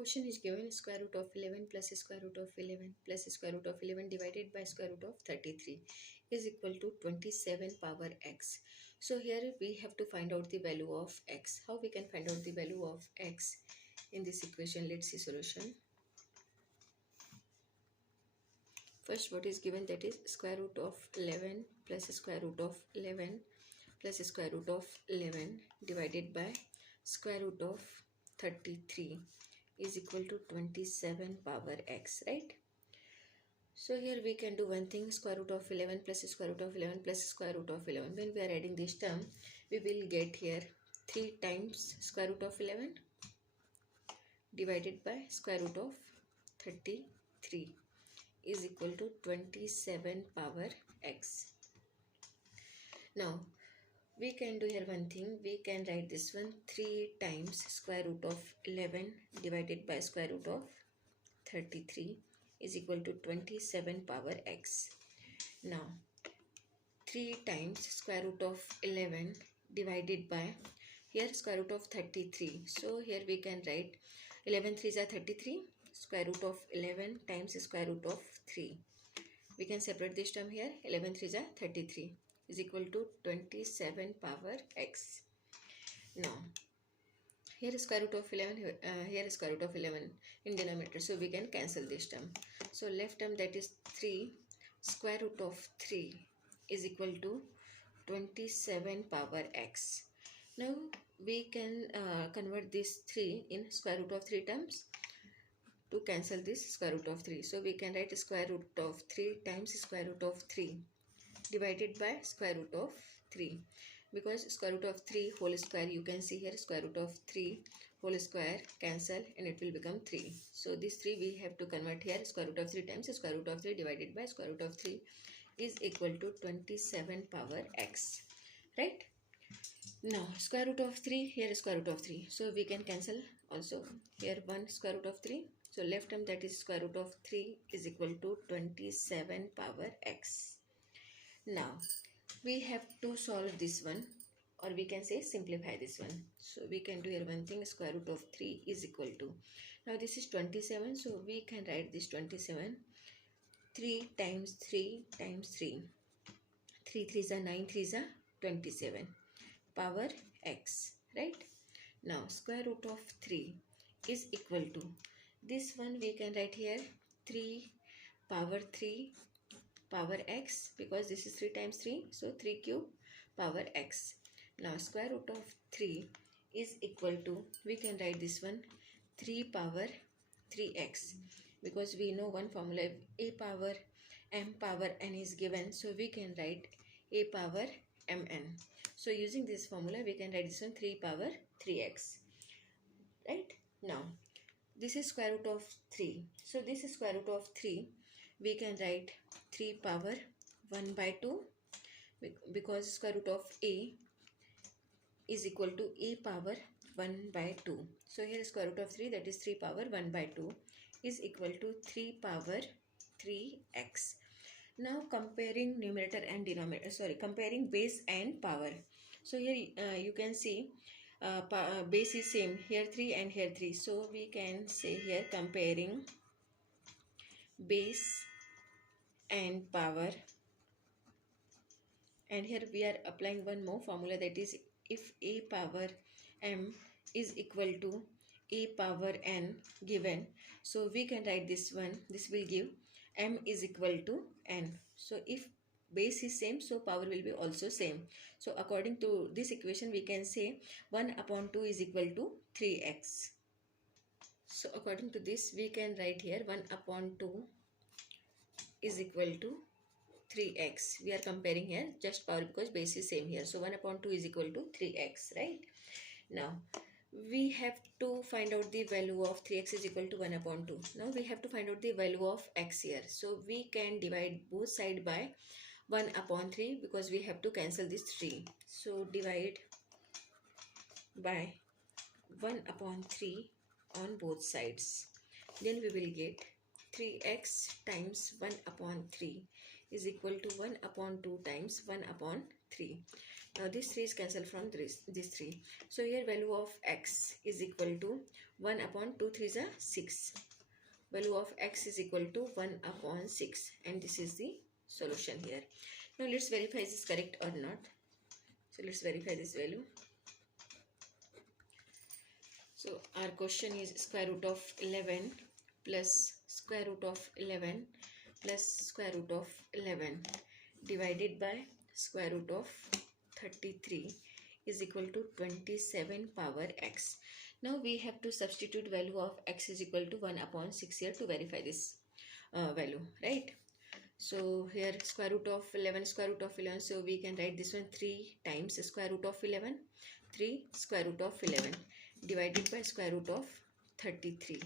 Question is given square root of 11 plus square root of 11 plus square root of 11 divided by square root of 33 is equal to 27 power x. So here we have to find out the value of x. How we can find out the value of x in this equation? Let's see solution. First, what is given, that is square root of 11 plus square root of 11 plus square root of 11 divided by square root of 33 is equal to 27 power x, right? So here we can do one thing, square root of 11 plus square root of 11 plus square root of 11. When we are adding this term, we will get here 3 times square root of 11 divided by square root of 33 is equal to 27 power x. Now we can do here one thing, we can write this one 3 times square root of 11 divided by square root of 33 is equal to 27 power x. Now 3 times square root of 11 divided by here square root of 33. So here we can write 11 3s are 33, square root of 11 times square root of 3. We can separate this term here, 11 3s are 33 is equal to 27 power x. Now here is square root of 11, here is square root of 11 in denominator, so we can cancel this term. So left term, that is 3 square root of 3 is equal to 27 power x. Now we can convert this 3 in square root of 3 terms to cancel this square root of 3. So we can write square root of 3 times square root of 3 divided by square root of 3, because square root of 3 whole square, you can see here square root of 3 whole square cancel and it will become 3. So this 3 we have to convert here, square root of 3 times square root of 3 divided by square root of 3 is equal to 27 power x, right? Now square root of 3, here is square root of 3, so we can cancel also here 1 square root of 3. So left term, that is square root of 3 is equal to 27 power x. Now we have to solve this one, or we can say simplify this one. So we can do here one thing, square root of 3 is equal to, now this is 27, so we can write this 27, 3 times 3 times 3, 3 3s are 9, 3s are 27 power x, right? Now square root of 3 is equal to, this one we can write here 3 power 3 power x, because this is 3 times 3, so 3 cube power x. Now square root of 3 is equal to, we can write this one 3 power 3x, because we know one formula, a power m power n is given, so we can write a power mn. So using this formula we can write this one 3 power 3x, right? Now this is square root of 3, so this is square root of 3, we can write 3 power 1 by 2, because square root of a is equal to a power 1 by 2. So here square root of 3, that is 3 power 1 by 2 is equal to 3 power 3x. Now comparing numerator and denominator, comparing base and power. So here you can see base is same, here 3 and here 3. So we can say here comparing base and power, and here we are applying one more formula, that is if a power m is equal to a power n given, so we can write this one, this will give m is equal to n. So if base is same, so power will be also same. So according to this equation we can say 1 upon 2 is equal to 3x. So according to this we can write here 1 upon 2 is equal to 3x. We are comparing here just power because base is same here. So 1 upon 2 is equal to 3x, right? Now we have to find out the value of 3x is equal to 1 upon 2. Now we have to find out the value of x here. So we can divide both sides by 1 upon 3, because we have to cancel this 3. So divide by 1 upon 3 on both sides. Then we will get 3x times 1 upon 3 is equal to 1 upon 2 times 1 upon 3. Now this 3 is cancelled from this 3. So here value of x is equal to 1 upon 2 3 is a 6. Value of x is equal to 1 upon 6, and this is the solution here. Now let's verify is this correct or not. So let's verify this value. So our question is square root of 11 plus square root of 11 plus square root of 11 divided by square root of 33 is equal to 27 power x. Now we have to substitute value of x is equal to 1 upon 6 here to verify this value, right? So here square root of 11, square root of 11, so we can write this one 3 times square root of 11, 3 square root of 11 divided by square root of 33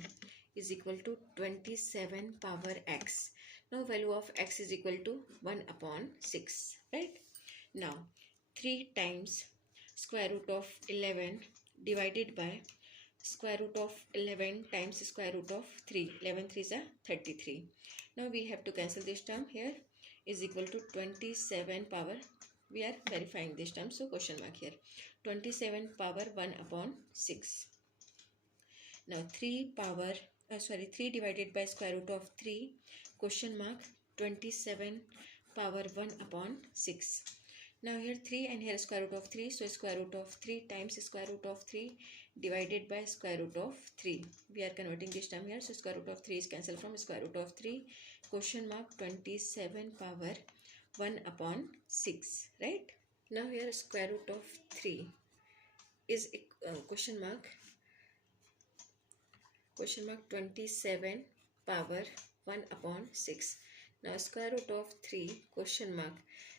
is equal to 27 power x. Now value of x is equal to 1 upon 6, right? Now 3 times square root of 11 divided by square root of 11 times square root of 3. 11 3 is a 33. Now we have to cancel this term here is equal to 27 power. We are verifying this term, so question mark here. 27 power 1 upon 6. Now 3 divided by square root of 3 question mark 27 power 1 upon 6. Now here 3 and here square root of 3, so square root of 3 times square root of 3 divided by square root of 3. We are converting this term here, so square root of 3 is cancelled from square root of 3 question mark 27 power 1 upon 6, right? Now here square root of 3 is question mark 27 power 1 upon 6. Now square root of 3 question mark,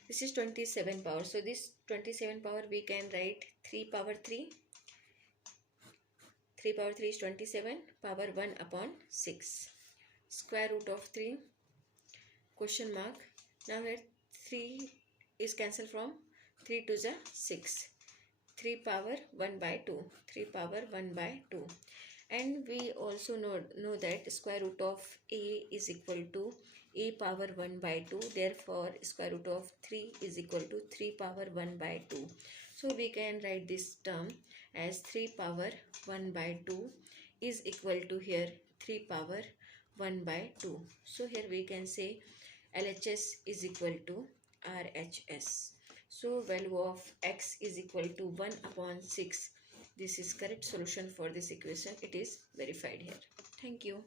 this is 27 power, so this 27 power we can write 3 power 3. 3 power 3 is 27 power 1 upon 6. Square root of 3 question mark, now here 3 is cancelled from 3 to the 6. 3 power 1 by 2. 3 power 1 by 2. And we also know that square root of a is equal to a power 1 by 2. Therefore square root of 3 is equal to 3 power 1 by 2. So we can write this term as 3 power 1 by 2 is equal to here 3 power 1 by 2. So here we can say LHS is equal to RHS. So value of x is equal to 1 upon 6. This is correct solution for this equation. It is verified here. Thank you.